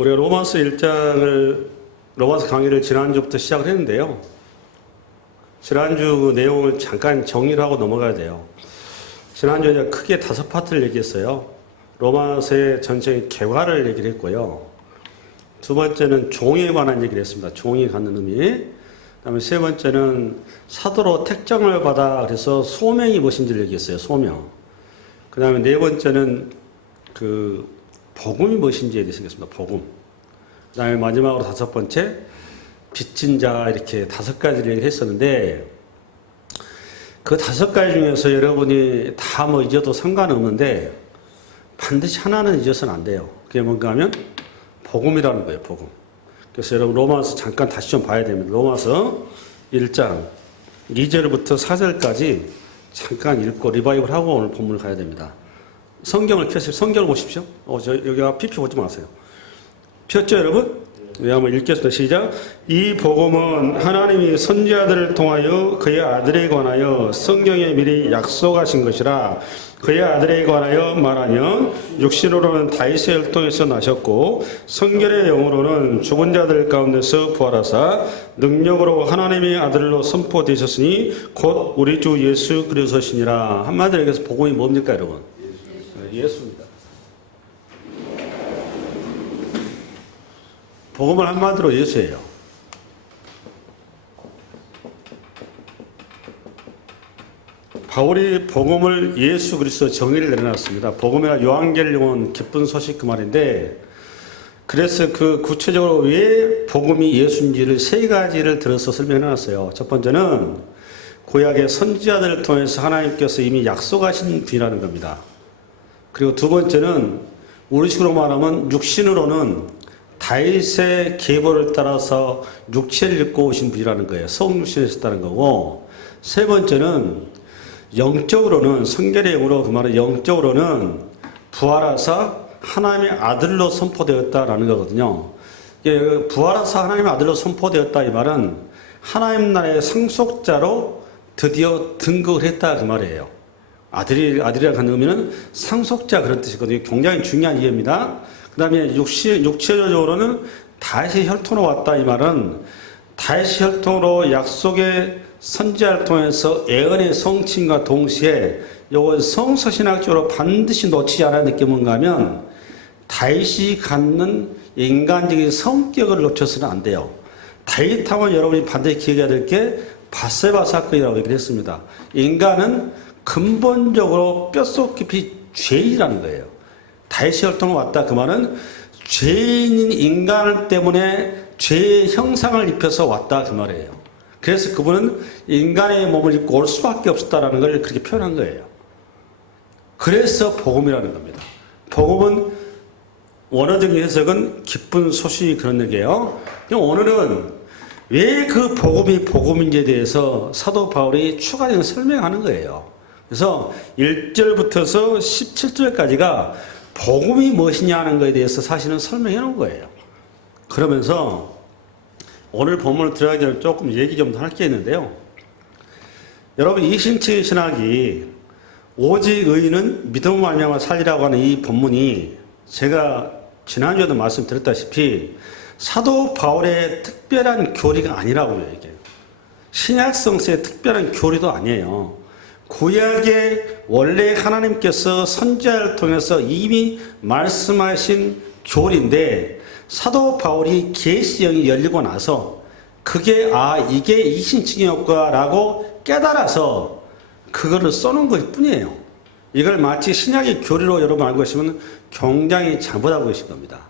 우리가 로마서 강의를 지난주부터 시작을 했는데요. 지난주 그 내용을 잠깐 정리를 하고 넘어가야 돼요. 지난주에 크게 5파트를 얘기했어요. 로마서의 전체의 개화를 얘기를 했고요. 두 번째는 종에 관한 얘기를 했습니다. 종이 갖는 의미. 그 다음에 세 번째는 사도로 택정을 받아 그래서 소명이 무엇인지를 얘기했어요. 소명. 그 다음에 네 번째는 그 복음이 무엇인지에 대해서 얘기했습니다. 복음. 그 다음에 마지막으로 5번째 빚진 자, 이렇게 5가지를 얘기했었는데 그 5가지 중에서 여러분이 다 뭐 잊어도 상관없는데 반드시 하나는 잊어서는 안 돼요. 그게 뭔가 하면 복음이라는 거예요. 복음. 그래서 여러분 로마서 잠깐 다시 좀 봐야 됩니다. 로마서 1장 2절부터 4절까지 잠깐 읽고 리바이벌 하고 오늘 본문을 가야 됩니다. 성경을 펴십시오. 성경을 보십시오. 여기가 피피 보지 마세요. 폈죠, 여러분? 네, 한번 읽겠습니다. 시작. 이 복음은 하나님이 선지자들을 통하여 그의 아들에 관하여 성경에 미리 약속하신 것이라. 그의 아들에 관하여 말하면 육신으로는 다윗의 혈통에서 나셨고 성결의 영으로는 죽은 자들 가운데서 부활하사 능력으로 하나님의 아들로 선포되셨으니 곧 우리 주 예수 그리스도시니라. 한마디로 얘기해서 복음이 뭡니까, 여러분? 예수입니다. 복음을 한마디로 예수예요. 바울이 복음을 예수 그리스도 정의를 내려놨습니다. 복음이나 요한계시록은 기쁜 소식 그 말인데, 그래서 그 구체적으로 왜 복음이 예수인지를 3가지를 들어서 설명해놨어요. 첫 번째는 구약의 선지자들을 통해서 하나님께서 이미 약속하신 분이라는 겁니다. 그리고 두 번째는 우리식으로 말하면 육신으로는 다윗의 계보를 따라서 육체를 입고 오신 분이라는 거예요. 성육신이셨다는 거고, 세 번째는 영적으로는 성결의 영으로, 그 말은 영적으로는 부활하사 하나님의 아들로 선포되었다라는 거거든요. 부활하사 하나님의 아들로 선포되었다 이 말은 하나님 나라의 상속자로 드디어 등극을 했다 그 말이에요. 아들이라고 하는 의미는 상속자 그런 뜻이거든요. 굉장히 중요한 이해입니다. 그 다음에 육체적으로는 다윗의 혈통으로 왔다 이 말은 다윗의 혈통으로 약속의 선지자를 통해서 예언의 성취과 동시에 이걸 성서신학적으로 반드시 놓치지 않아야 될 게 뭔가 하면 다윗이 갖는 인간적인 성격을 놓쳐서는 안 돼요. 다윗하고 여러분이 반드시 기억해야 될 게 밧세바 사건이라고 얘기를 했습니다. 인간은 근본적으로 뼛속 깊이 죄인이라는 거예요. 다윗의 혈통으로 왔다 그 말은 죄인인 인간 때문에 죄의 형상을 입혀서 왔다 그 말이에요. 그래서 그분은 인간의 몸을 입고 올 수밖에 없었다라는 걸 그렇게 표현한 거예요. 그래서 복음이라는 겁니다. 복음은 원어적인 해석은 기쁜 소식이 그런 얘기예요. 오늘은 왜 그 복음이 복음인지에 대해서 사도 바울이 추가적인 설명하는 거예요. 그래서 1절부터서 17절까지가 복음이 무엇이냐 하는 것에 대해서 사실은 설명해 놓은 거예요. 그러면서 오늘 본문을 들어가기 전에 조금 얘기 좀 할 게 있는데요. 여러분, 이신층의 신학이 오직 의인은 믿음으로 말미암아 살리라고 하는 이 본문이 제가 지난주에도 말씀드렸다시피 사도 바울의 특별한 교리가 아니라고요. 이게 신약성서의 특별한 교리도 아니에요. 구약의 원래 하나님께서 선지자를 통해서 이미 말씀하신 교리인데 사도 바울이 계시형이 열리고 나서 그게 이게 이신칭의효과라고 깨달아서 그거를 써놓은 것 뿐이에요. 이걸 마치 신약의 교리로 여러분 알고 계시면 굉장히 잘못하고 계신 겁니다.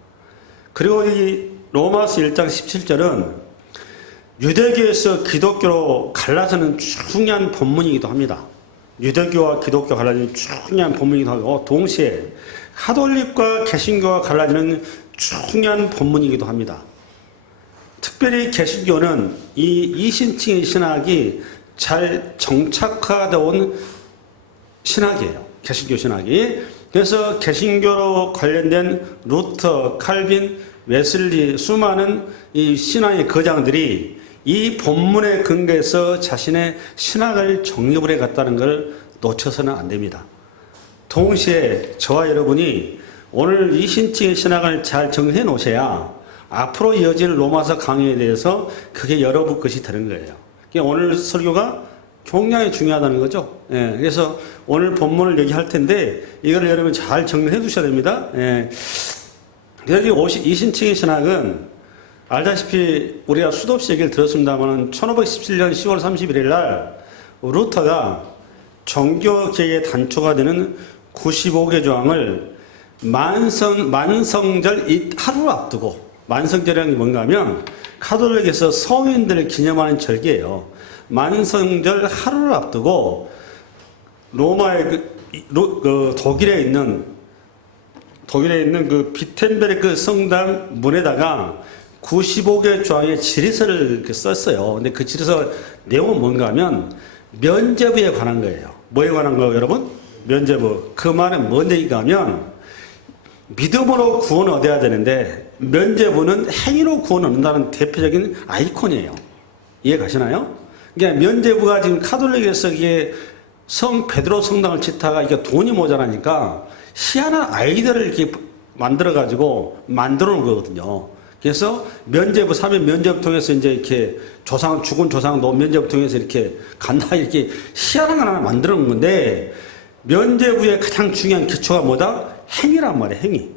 그리고 이 로마서 1장 17절은 유대교에서 기독교로 갈라서는 중요한 본문이기도 합니다. 유대교와 기독교 갈라지는 중요한 본문이기도 하고 동시에 가톨릭과 개신교가 갈라지는 중요한 본문이기도 합니다. 특별히 개신교는 이 이신칭의 신학이 잘 정착화되어 온 신학이에요. 개신교 신학이. 그래서 개신교로 관련된 루터, 칼빈, 웨슬리 수많은 이 신앙의 거장들이 이 본문에 근거해서 자신의 신학을 정립을 해갔다는 걸 놓쳐서는 안 됩니다. 동시에 저와 여러분이 오늘 이신칭의 신학을 잘 정해 놓으셔야 앞으로 이어질 로마서 강의에 대해서 그게 여러분 것이 되는 거예요. 그러니까 오늘 설교가 굉장히 중요하다는 거죠. 예, 그래서 오늘 본문을 얘기할 텐데 이걸 여러분 잘 정리해 두셔야 됩니다. 예. 여기 이신칭의 신학은 알다시피 우리가 수도 없이 얘기를 들었습니다만 1517년 10월 31일 날 루터가 종교개혁의 단초가 되는 95개 조항을 만성절 하루를 앞두고, 만성절이라는 게 뭔가 하면 카톨릭에서 성인들을 기념하는 절기예요. 만성절 하루를 앞두고 로마의 독일에 있는 그 비텐베르크 성당 문에다가 95개 조항의 지리서를 썼어요. 근데 그 지리서 내용은 뭔가 하면 면죄부에 관한 거예요. 뭐에 관한 거예요, 여러분? 면죄부. 그 말은 뭔 얘기가 하면 믿음으로 구원을 얻어야 되는데 면죄부는 행위로 구원을 얻는다는 대표적인 아이콘이에요. 이해 가시나요? 그러니까 면죄부가 지금 카톨릭에서 이게 성 베드로 성당을 짓다가 이게 돈이 모자라니까 희한한 아이디어를 이렇게 만들어가지고 만들어 놓은 거거든요. 그래서 면죄부, 사면 면죄부 통해서 이제 이렇게 죽은 조상 면죄부 통해서 이렇게 간단히 이렇게 희한한 걸 하나 만들어 놓은 건데, 면죄부의 가장 중요한 기초가 뭐다? 행위란 말이에요, 행위.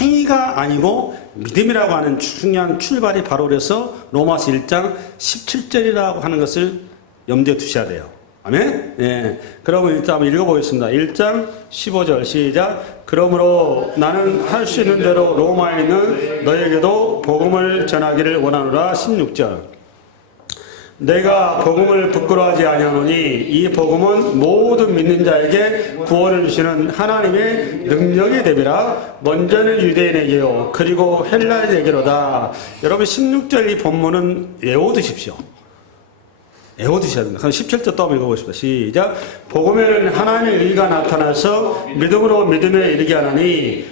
행위가 아니고 믿음이라고 하는 중요한 출발이 바로 그래서 로마서 1장 17절이라고 하는 것을 염두에 두셔야 돼요. 아멘? 예. 그러면 일단 한번 읽어보겠습니다. 1장 15절 시작. 그러므로 나는 할 수 있는 대로 로마에 있는 너에게도 복음을 전하기를 원하노라. 16절. 내가 복음을 부끄러워하지 아니하노니 이 복음은 모든 믿는 자에게 구원을 주시는 하나님의 능력이 됨이라. 먼저는 유대인에게요 그리고 헬라인에게로다. 여러분 16절 이 본문은 외워두십시오. 외워두셔야 됩니다. 그럼 17절 또 한번 읽어보십시다. 시작. 복음에는 하나님의 의가 나타나서 믿음으로 믿음에 이르게 하나니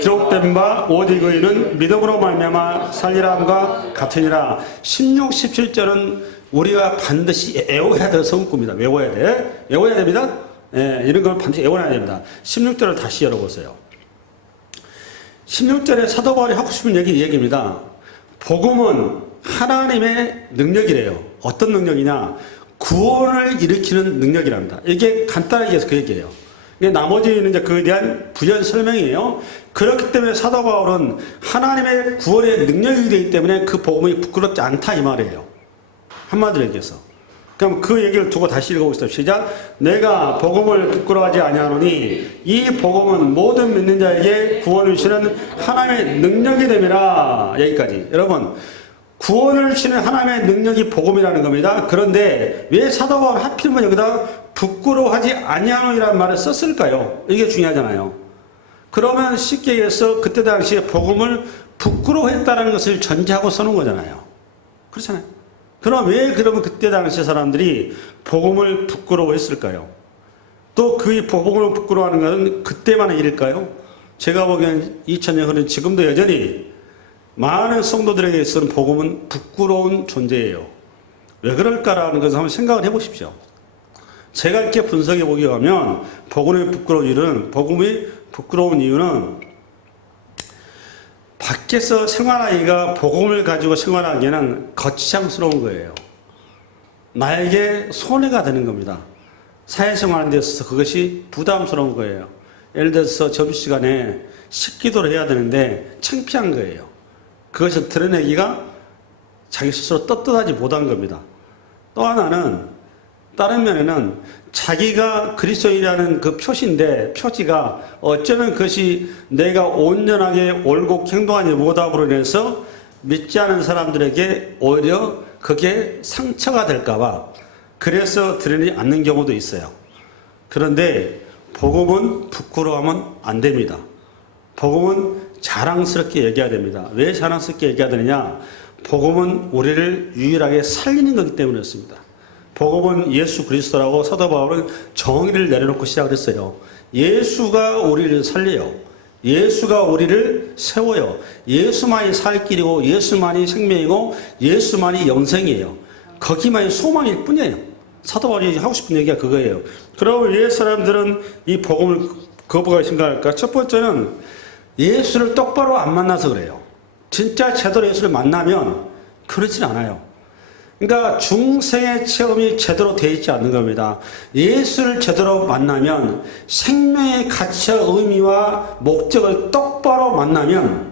기록된 바 오직 의는 믿음으로 말미암아 살리라 함과 같으니라. 16, 17절은 우리가 반드시 외워야 될 성구입니다. 외워야 돼. 외워야 됩니다. 예, 이런 걸 반드시 외워야 됩니다. 16절을 다시 열어보세요. 16절에 사도 바울이 하고 싶은 얘기입니다. 복음은 하나님의 능력이래요. 어떤 능력이냐? 구원을 일으키는 능력이랍니다. 이게 간단하게 해서 그 얘기예요. 나머지는 이제 그에 대한 부연 설명이에요. 그렇기 때문에 사도 바울은 하나님의 구원의 능력이 되기 때문에 그 복음이 부끄럽지 않다 이 말이에요. 한마디로 얘기해서. 그럼 그 얘기를 두고 다시 읽어보겠습니다. 시작. 내가 복음을 부끄러워하지 아니하노니 이 복음은 모든 믿는 자에게 구원을 주시는 하나님의 능력이 됨이라. 여기까지. 여러분, 구원을 주시는 하나님의 능력이 복음이라는 겁니다. 그런데 왜 사도 바울은 하필이면 여기다 부끄러워하지 아니하노니라는 말을 썼을까요? 이게 중요하잖아요. 그러면 쉽게 얘기해서 그때 당시에 복음을 부끄러워했다는 것을 전제하고 써놓은 거잖아요. 그렇잖아요. 그럼 왜 그러면 그때 당시 사람들이 복음을 부끄러워했을까요? 또 그 복음을 부끄러워하는 것은 그때만의 일일까요? 제가 보기엔 2000년 흐른 지금도 여전히 많은 성도들에게 있어서는 복음은 부끄러운 존재예요. 왜 그럴까라는 것을 한번 생각을 해보십시오. 제가 이렇게 분석해 보기 하면 복음이 부끄러운 이유는 밖에서 생활하기가 복음을 가지고 생활하기에는 거추장스러운 거예요. 나에게 손해가 되는 겁니다. 사회생활하는 데 있어서 그것이 부담스러운 거예요. 예를 들어서 점심시간에 식기도를 해야 되는데 창피한 거예요. 그것을 드러내기가 자기 스스로 떳떳하지 못한 겁니다. 또 하나는 다른 면에는 자기가 그리스도인이라는 그 표지가 어쩌면 그것이 내가 온전하게 올곧게 행동하지 못함으로 인해서 믿지 않은 사람들에게 오히려 그게 상처가 될까봐 그래서 드러내지 않는 경우도 있어요. 그런데 복음은 부끄러워하면 안 됩니다. 복음은 자랑스럽게 얘기해야 됩니다. 왜 자랑스럽게 얘기해야 되느냐? 복음은 우리를 유일하게 살리는 거기 때문이었습니다. 복음은 예수 그리스도라고 사도 바울은 정의를 내려놓고 시작을 했어요. 예수가 우리를 살려요. 예수가 우리를 세워요. 예수만이 살 길이고 예수만이 생명이고 예수만이 영생이에요. 거기만이 소망일 뿐이에요. 사도 바울이 하고 싶은 얘기가 그거예요. 그러면 왜 사람들은 이 복음을 거부가 심각할까? 첫 번째는 예수를 똑바로 안 만나서 그래요. 진짜 제대로 예수를 만나면 그렇진 않아요. 그러니까 중생의 체험이 제대로 되어 있지 않는 겁니다. 예수를 제대로 만나면 생명의 가치와 의미와 목적을 똑바로 만나면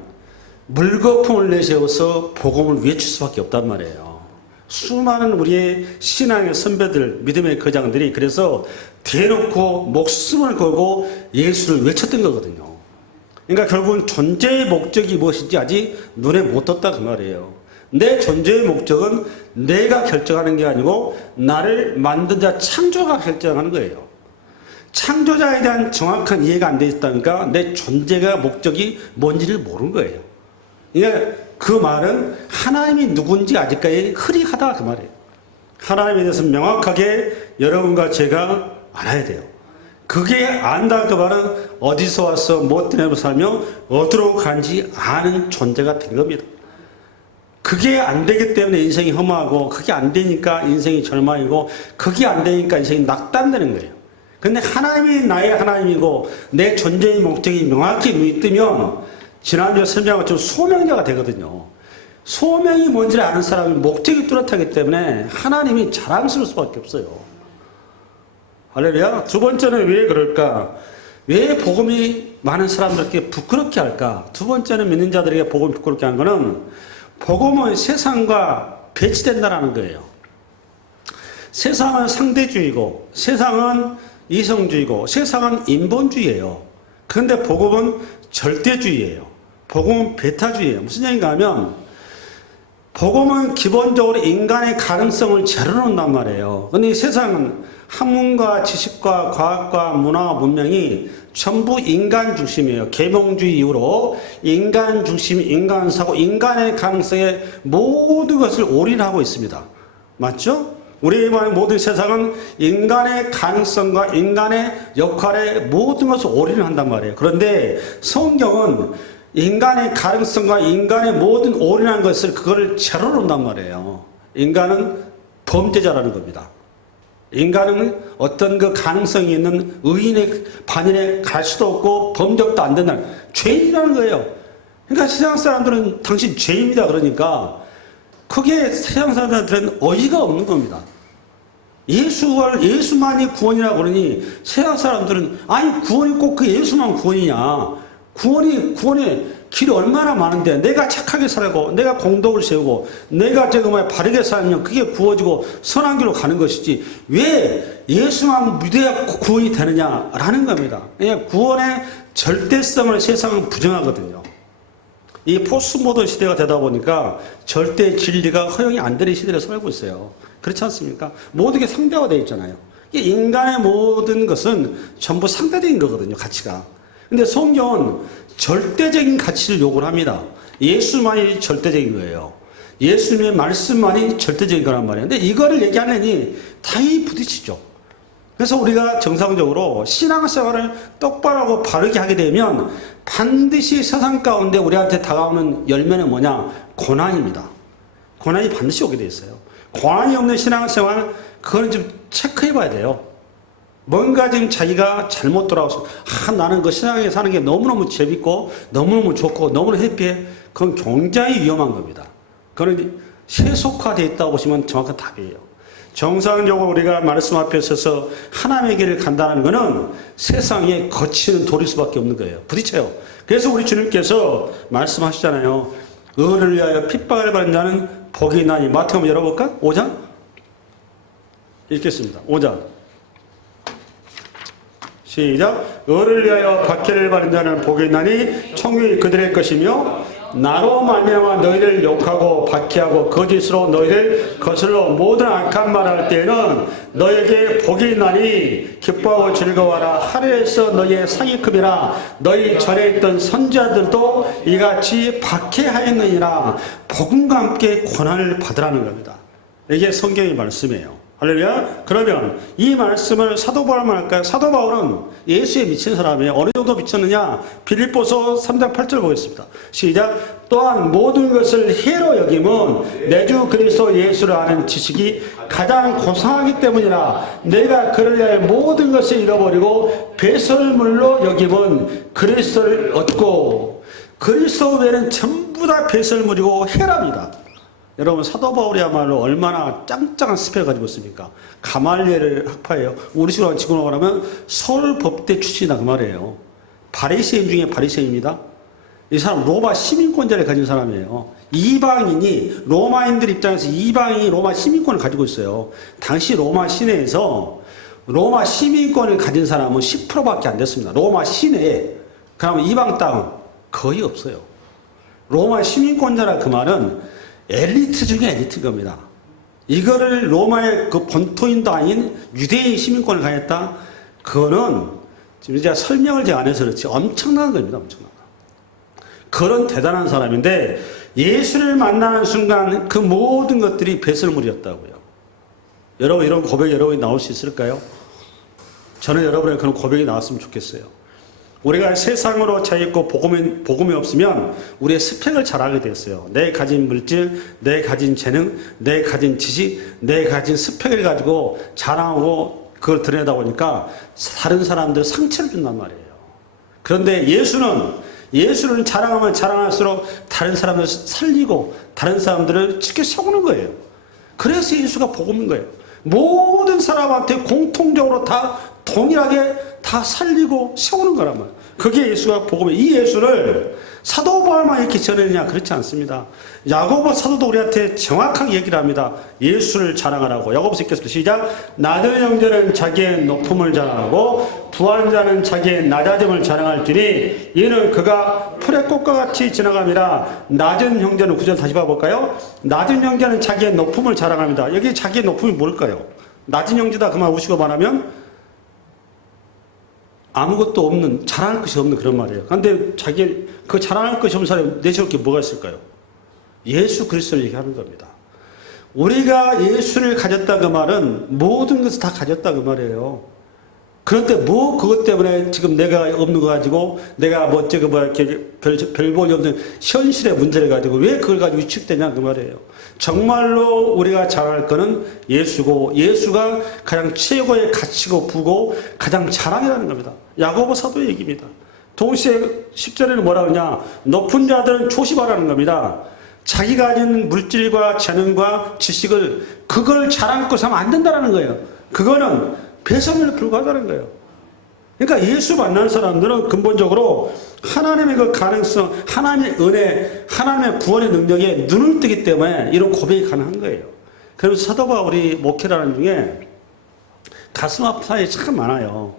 물거품을 내세워서 복음을 외칠 수밖에 없단 말이에요. 수많은 우리의 신앙의 선배들, 믿음의 거장들이 그래서 대놓고 목숨을 걸고 예수를 외쳤던 거거든요. 그러니까 결국은 존재의 목적이 무엇인지 아직 눈에 못 떴다 그 말이에요. 내 존재의 목적은 내가 결정하는 게 아니고 나를 만든 자 창조가 결정하는 거예요. 창조자에 대한 정확한 이해가 안 돼 있다니까 내 존재가 목적이 뭔지를 모르는 거예요. 그러니까 그 말은 하나님이 누군지 아직까지 흐리하다 그 말이에요. 하나님에 대해서 명확하게 여러분과 제가 알아야 돼요. 그게 안다 그 말은 어디서 와서 뭐 때문에 살며 어디로 간지 아는 존재가 된 겁니다. 그게 안 되기 때문에 인생이 험하고 그게 안 되니까 인생이 절망이고 그게 안 되니까 인생이 낙담되는 거예요. 근데 하나님이 나의 하나님이고 내 존재의 목적이 명확히 눈이 뜨면 지난주에 설명한 것처럼 소명자가 되거든요. 소명이 뭔지를 아는 사람이 목적이 뚜렷하기 때문에 하나님이 자랑스러울 수밖에 없어요. 할렐루야. 두 번째는 왜 그럴까? 왜 복음이 많은 사람들에게 부끄럽게 할까? 두 번째는 믿는 자들에게 복음이 부끄럽게 하는 것은 복음은 세상과 배치된다는 거예요. 세상은 상대주의고 세상은 이성주의고 세상은 인본주의예요. 그런데 복음은 절대주의예요. 복음은 배타주의예요. 무슨 얘기인가 하면 복음은 기본적으로 인간의 가능성을 제로놓는단 말이에요. 근데 이 세상은 학문과 지식과 과학과 문화와 문명이 전부 인간 중심이에요. 계몽주의 이후로 인간 중심, 인간 사고, 인간의 가능성에 모든 것을 올인하고 있습니다. 맞죠? 우리의 모든 세상은 인간의 가능성과 인간의 역할에 모든 것을 올인을 한단 말이에요. 그런데 성경은 인간의 가능성과 인간의 모든 올인한 것을 그걸 제로로 놓는단 말이에요. 인간은 범죄자라는 겁니다. 인간은 어떤 그 가능성이 있는 의인의 반열에 갈 수도 없고 범죄도 안 된다는 죄인이라는 거예요. 그러니까 세상 사람들은 당신 죄인이다 그러니까 그게 세상 사람들한테는 어이가 없는 겁니다. 예수만이 구원이라고 그러니 세상 사람들은 아니 구원이 꼭 그 예수만 구원이냐. 구원의 길이 얼마나 많은데 내가 착하게 살고 내가 공덕을 세우고 내가 바르게 살면 그게 구워지고 선한 길로 가는 것이지 왜 예수만 믿어야 구원이 되느냐라는 겁니다. 그냥 구원의 절대성을 세상은 부정하거든요. 이 포스모던 시대가 되다 보니까 절대 진리가 허용이 안 되는 시대를 살고 있어요. 그렇지 않습니까? 모든 게 상대화되어 있잖아요. 인간의 모든 것은 전부 상대적인 거거든요. 가치가. 근데 성경은 절대적인 가치를 요구를 합니다. 예수만이 절대적인 거예요. 예수님의 말씀만이 절대적인 거란 말이에요. 근데 이거를 얘기하려니 당연히 부딪히죠. 그래서 우리가 정상적으로 신앙생활을 똑바로 하고 바르게 하게 되면 반드시 세상 가운데 우리한테 다가오는 열매는 뭐냐? 고난입니다. 고난이 반드시 오게 돼 있어요. 고난이 없는 신앙생활, 그걸 좀 체크해 봐야 돼요. 뭔가 지금 자기가 잘못 돌아와서 나는 그 신앙에 사는 게 너무너무 재밌고 너무너무 좋고 너무너무 해피해. 그건 굉장히 위험한 겁니다. 그건 세속화되어 있다고 보시면 정확한 답이에요. 정상적으로 우리가 말씀 앞에 서서 하나님의 길을 간다는 것은 세상에 거치는 돌일 수밖에 없는 거예요. 부딪혀요. 그래서 우리 주님께서 말씀하시잖아요. 의를 위하여 핍박을 받는 자는 복이 있나니. 마태복음 열어볼까? 5장? 읽겠습니다. 5장. 시작. 의를 위하여 박해를 받는 자는 복이 있나니 천국이 그들의 것이며 나로 말미암아 너희를 욕하고 박해하고 거짓으로 너희를 거슬러 모든 악한 말할 때에는 너희에게 복이 있나니 기뻐하고 즐거워하라. 하늘에서 너희의 상이 큼이라. 너희 전에 있던 선지자들도 이같이 박해하였느니라. 복음과 함께 고난을 받으라는 겁니다. 이게 성경의 말씀이에요. 할렐루야. 그러면 이 말씀을 사도 바울만 할까요? 사도 바울은 예수에 미친 사람이에요. 어느 정도 미쳤느냐? 빌립보서 3장 8절 보겠습니다. 시작. 또한 모든 것을 해로 여김은 내 주 그리스도 예수를 아는 지식이 가장 고상하기 때문이라. 내가 그를 위하여 모든 것을 잃어버리고 배설물로 여김은 그리스도를 얻고. 그리스도 외에는 전부 다 배설물이고 해랍니다. 여러분, 사도 바울이야말로 얼마나 짱짱한 스펙을 가지고 있습니까? 가말리엘 학파예요. 우리 식으로 지금 말하면 서울 법대 출신이다 그 말이에요. 바리새인 중에 바리새인입니다. 이 사람 로마 시민권자를 가진 사람이에요. 이방인이, 로마인들 입장에서 이방인이 로마 시민권을 가지고 있어요. 당시 로마 시내에서 로마 시민권을 가진 사람은 10%밖에 안 됐습니다. 로마 시내에. 그러면 이방 땅은 거의 없어요. 로마 시민권자라 그 말은 엘리트 중에 엘리트인 겁니다. 이거를 로마의 그 본토인도 아닌 유대인 시민권을 가졌다? 그거는 지금 이제 설명을 제가 안 해서 그렇지 엄청난 겁니다. 엄청난 거. 그런 대단한 사람인데 예수를 만나는 순간 그 모든 것들이 배설물이었다고요. 여러분, 이런 고백이 여러분이 나올 수 있을까요? 저는 여러분의 그런 고백이 나왔으면 좋겠어요. 우리가 세상으로 차있고 복음이 없으면 우리의 스펙을 잘하게 됐어요. 내 가진 물질, 내 가진 재능, 내 가진 지식, 내 가진 스펙을 가지고 자랑하고 그걸 드러내다 보니까 다른 사람들 상처를 준단 말이에요. 그런데 예수는 자랑하면 자랑할수록 다른 사람들을 살리고 다른 사람들을 지켜 세우는 거예요. 그래서 예수가 복음인 거예요. 모든 사람한테 공통적으로 다 동일하게 다 살리고 세우는 거란 말이에요. 그게 예수가 복음이에요. 이 예수를 사도 바울만 이렇게 전했느냐? 그렇지 않습니다. 야고보 사도도 우리한테 정확하게 얘기를 합니다. 예수를 자랑하라고. 야고보서 읽겠습니다. 시작. 낮은 형제는 자기의 높음을 자랑하고 부하는 자는 자기의 낮아짐을 자랑할지니 이는 그가 풀의 꽃과 같이 지나감이라. 낮은 형제는 구절 다시 봐볼까요? 낮은 형제는 자기의 높음을 자랑합니다. 여기 자기의 높음이 뭘까요? 낮은 형제다 그 말 우시고 말하면 아무것도 없는, 자랑할 것이 없는 그런 말이에요. 그런데 자기 그 자랑할 것이 없는 사람이 내세울 게 뭐가 있을까요? 예수 그리스도를 얘기하는 겁니다. 우리가 예수를 가졌다 그 말은 모든 것을 다 가졌다 그 말이에요. 그런데 뭐 그것 때문에 지금 내가 없는 거 가지고 내가 뭐 어쩌고 뭐 이렇게 별볼이 없는 현실의 문제를 가지고 왜 그걸 가지고 위축되냐 그 말이에요. 정말로 우리가 잘할 거는 예수고 예수가 가장 최고의 가치고 부고 가장 자랑이라는 겁니다. 야고보 사도의 얘기입니다. 동시에 10절에는 뭐라 그러냐? 높은 자들은 조심하라는 겁니다. 자기가 가진 물질과 재능과 지식을 그걸 자랑할 것을 하면 안 된다는 거예요. 그거는 배설물에 불과하다는 거예요. 그러니까 예수 만난 사람들은 근본적으로 하나님의 그 가능성, 하나님의 은혜, 하나님의 구원의 능력에 눈을 뜨기 때문에 이런 고백이 가능한 거예요. 그래서 사도 바울이 목회라는 중에 가슴 아픈 사연이 참 많아요.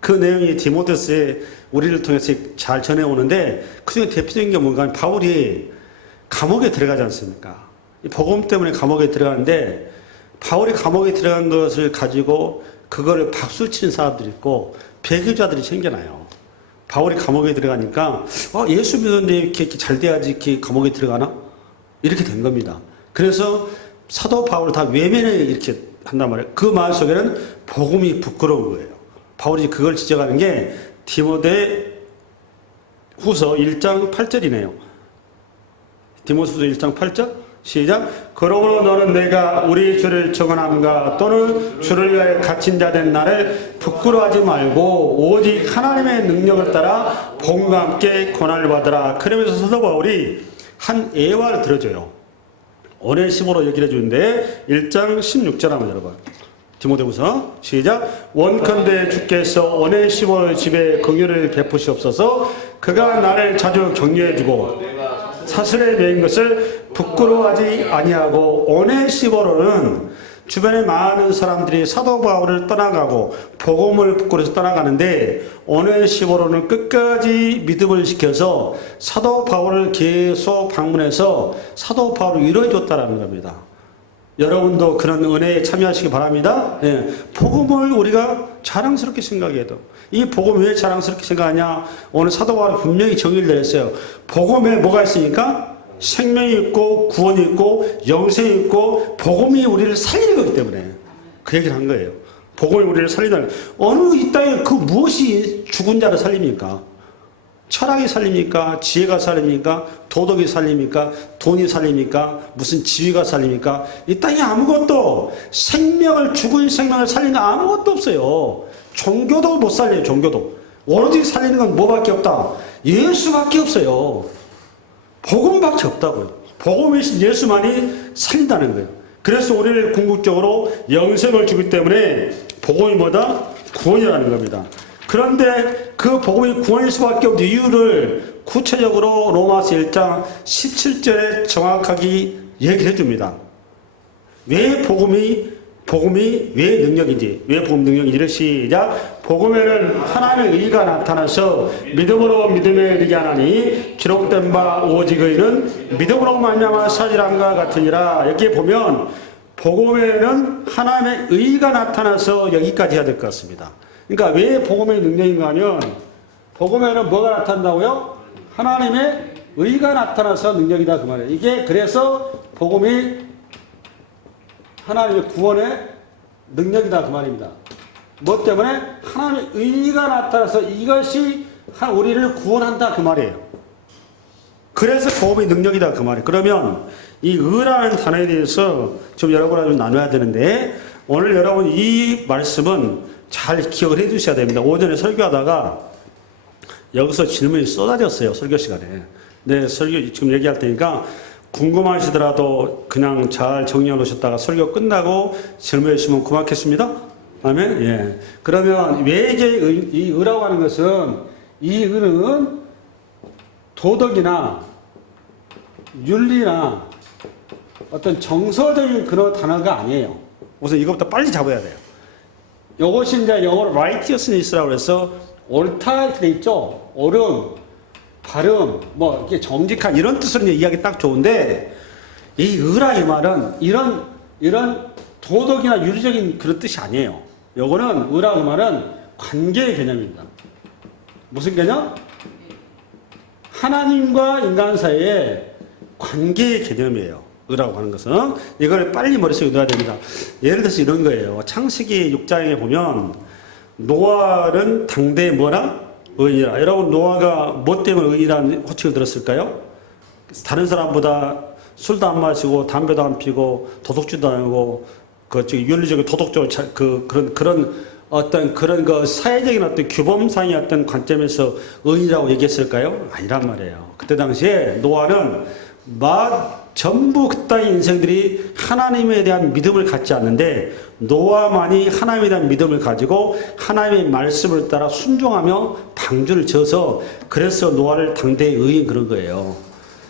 그 내용이 디모데서에 우리를 통해서 잘 전해오는데 그중에 대표적인 게 뭔가 하면 바울이 감옥에 들어가지 않습니까? 이 복음 때문에 감옥에 들어가는데 바울이 감옥에 들어간 것을 가지고 그거를 박수 치는 사람들이 있고 배교자들이 생겨나요. 바울이 감옥에 들어가니까 예수 믿었는데 이렇게 잘 돼야지 이렇게 감옥에 들어가나? 이렇게 된 겁니다. 그래서 사도 바울을 다 외면에 이렇게 한단 말이에요. 그 마음 속에는 복음이 부끄러운 거예요. 바울이 그걸 지적하는 게 디모데 후서 1장 8절이네요. 디모데 후서 1장 8절 시작. 그러므로 너는 내가 우리 주를 정언함과 또는 주를 위하여 갇힌 자 된 나를 부끄러워하지 말고 오직 하나님의 능력을 따라 복음과 함께 고난을 받으라. 그러면서 사도 바울이 한 예화를 들어줘요. 오네시모로 얘기를 해주는데 1장 16절 한번 열어봐. 디모데후서 시작. 원컨대 주께서 오네시모의 집에 긍휼을 베푸시옵소서. 그가 나를 자주 격려해주고 사슬에 매인 것을 부끄러워하지 아니하고 오네시모로는 주변에 많은 사람들이 사도 바울을 떠나가고 복음을 부끄러워서 떠나가는데 오네시모로는 끝까지 믿음을 지켜서 사도 바울을 계속 방문해서 사도 바울을 위로해 줬다라는 겁니다. 여러분도 그런 은혜에 참여하시기 바랍니다. 예, 복음을 우리가 자랑스럽게 생각해도 이 복음 왜 자랑스럽게 생각하냐? 오늘 사도 바울이 분명히 정의를 내렸어요. 복음에 뭐가 있으니까? 생명이 있고 구원이 있고 영생이 있고 복음이 우리를 살리는 거기 때문에 그 얘기를 한 거예요. 복음이 우리를 살린다는 어느 이 땅에 그 무엇이 죽은 자를 살립니까? 철학이 살립니까? 지혜가 살립니까? 도덕이 살립니까? 돈이 살립니까? 무슨 지위가 살립니까? 이 땅에 아무것도 죽은 생명을 살리는 아무것도 없어요. 종교도 못 살려요. 종교도. 오로지 살리는 건 뭐밖에 없다? 예수밖에 없어요. 복음밖에 없다고요. 복음이신 예수만이 살린다는 거예요. 그래서 우리를 궁극적으로 영생을 주기 때문에 복음이 뭐다? 구원이라는 겁니다. 그런데 그 복음이 구원일 수밖에 없는 이유를 구체적으로 로마서 1장 17절에 정확하게 얘기를 해줍니다. 왜 복음이 왜 능력인지, 왜 복음 능력인지를 시작. 복음에는 하나님의 의가 나타나서 믿음으로 믿음에 이르게 하나니 기록된 바 오직 의는 믿음으로 말미암아 사지람과 같으니라. 여기에 보면 복음에는 하나님의 의가 나타나서 여기까지 해야 될 것 같습니다. 그러니까 왜 복음의 능력인가 하면 복음에는 뭐가 나타난다고요? 하나님의 의가 나타나서 능력이다 그 말이에요. 이게 그래서 복음이 하나님의 구원의 능력이다 그 말입니다. 뭐 때문에? 하나님의 의가 나타나서 이것이 우리를 구원한다 그 말이에요. 그래서 복음의 능력이다 그 말이에요. 그러면 이 의라는 단어에 대해서 좀 여러분과 좀 나눠야 되는데 오늘 여러분 이 말씀은 잘 기억을 해 두셔야 됩니다. 오전에 설교하다가 여기서 질문이 쏟아졌어요. 설교 시간에. 네, 설교 지금 얘기할 테니까 궁금하시더라도 그냥 잘 정리해 놓으셨다가 설교 끝나고 질문해 주시면 고맙겠습니다. 아멘? 예. 그러면 왜 이제 이 의라고 하는 것은 이 의는 도덕이나 윤리나 어떤 정서적인 그런 단어가 아니에요. 우선 이것부터 빨리 잡아야 돼요. 이것이 이제 영어로 righteousness라고 해서 옳다 이렇게 돼 있죠. 옳음, 바름, 뭐 이렇게 정직한 이런 뜻으로 이야기 딱 좋은데 이 의라 이 말은 이런 도덕이나 윤리적인 그런 뜻이 아니에요. 요거는 의라 이 말은 관계의 개념입니다. 무슨 개념? 하나님과 인간 사이의 관계의 개념이에요. 의라고 하는 것은 이걸 빨리 머릿속에 넣어야 됩니다. 예를 들어서 이런 거예요. 창세기 6장에 보면 노아는 당대에 뭐라? 의인이라. 여러분 노아가 뭐 때문에 의인이라는 호칭을 들었을까요? 다른 사람보다 술도 안 마시고 담배도 안 피고 도둑질도 안 하고 윤리적인 도덕적으로 그런 어떤 그런 그 사회적인 어떤 규범상의 어떤 관점에서 의인이라고 얘기했을까요? 아니란 말이에요. 그때 당시에 노아는 전부 그 땅의 인생들이 하나님에 대한 믿음을 갖지 않는데 노아만이 하나님에 대한 믿음을 가지고 하나님의 말씀을 따라 순종하며 방주를 지어서 그래서 노아를 당대의 의인 그런 거예요.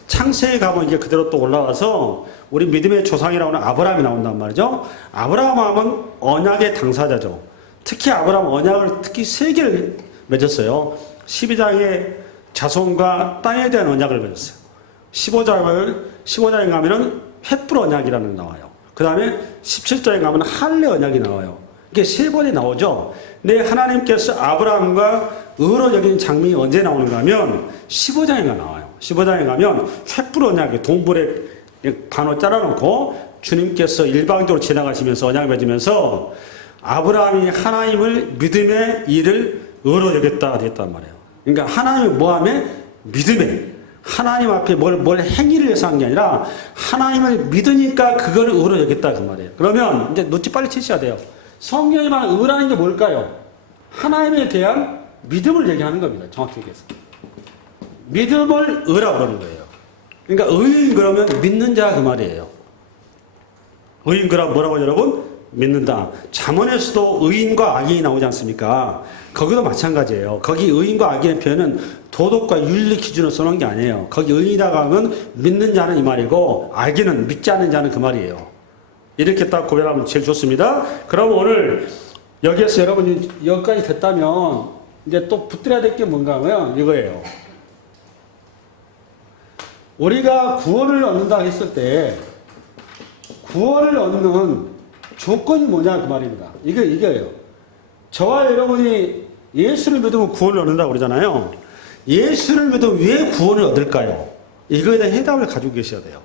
창세에 가면 이게 그대로 또 올라와서 우리 믿음의 조상이라고 하는 아브라함이 나온단 말이죠. 아브라함 하면 언약의 당사자죠. 특히 아브라함 언약을 특히 3개를 맺었어요. 12장에 자손과 땅에 대한 언약을 맺었어요. 15장에 가면은 횃불 언약이라는 게 나와요. 그 다음에 17장에 가면 할례 언약이 나와요. 이게 3번이 나오죠. 근데 하나님께서 아브라함과 의로 여긴 장면이 언제 나오는가 하면 15장에 나와요. 15장에 가면 횃불 언약이 동불에 반을 잘라놓고 주님께서 일방적으로 지나가시면서 언약을 맺으면서 아브라함이 하나님을 믿음의 일을 의로 여겼다 됐단 말이에요. 그러니까 하나님이 뭐하며? 믿음에. 하나님 앞에 뭘 행위를 해서 한 게 아니라 하나님을 믿으니까 그걸 의로 여겼다 그 말이에요. 그러면 이제 눈치 빨리 채셔야 돼요. 성경이 말하는 의라는 게 뭘까요? 하나님에 대한 믿음을 얘기하는 겁니다. 정확히 얘기해서. 믿음을 의라고 그러는 거예요. 그러니까 의인 그러면 믿는 자 그 말이에요. 의인 그러면 뭐라고 여러분? 믿는다. 잠언에서도 의인과 악인이 나오지 않습니까? 거기도 마찬가지예요. 거기 의인과 악인의 표현은 도덕과 윤리 기준으로 써놓은 게 아니에요. 거기 의인이라고 하면 믿는 자는 이 말이고 악인은 믿지 않는 자는 그 말이에요. 이렇게 딱 구별하면 제일 좋습니다. 그럼 오늘 여기에서 여러분이 여기까지 됐다면 이제 또 붙들어야 될 게 뭔가 하면 이거예요. 우리가 구원을 얻는다 했을 때 구원을 얻는 조건이 뭐냐 그 말입니다. 이게요. 저와 여러분이 예수를 믿으면 구원을 얻는다고 그러잖아요. 예수를 믿으면 왜 구원을 얻을까요? 이거에 대한 해답을 가지고 계셔야 돼요.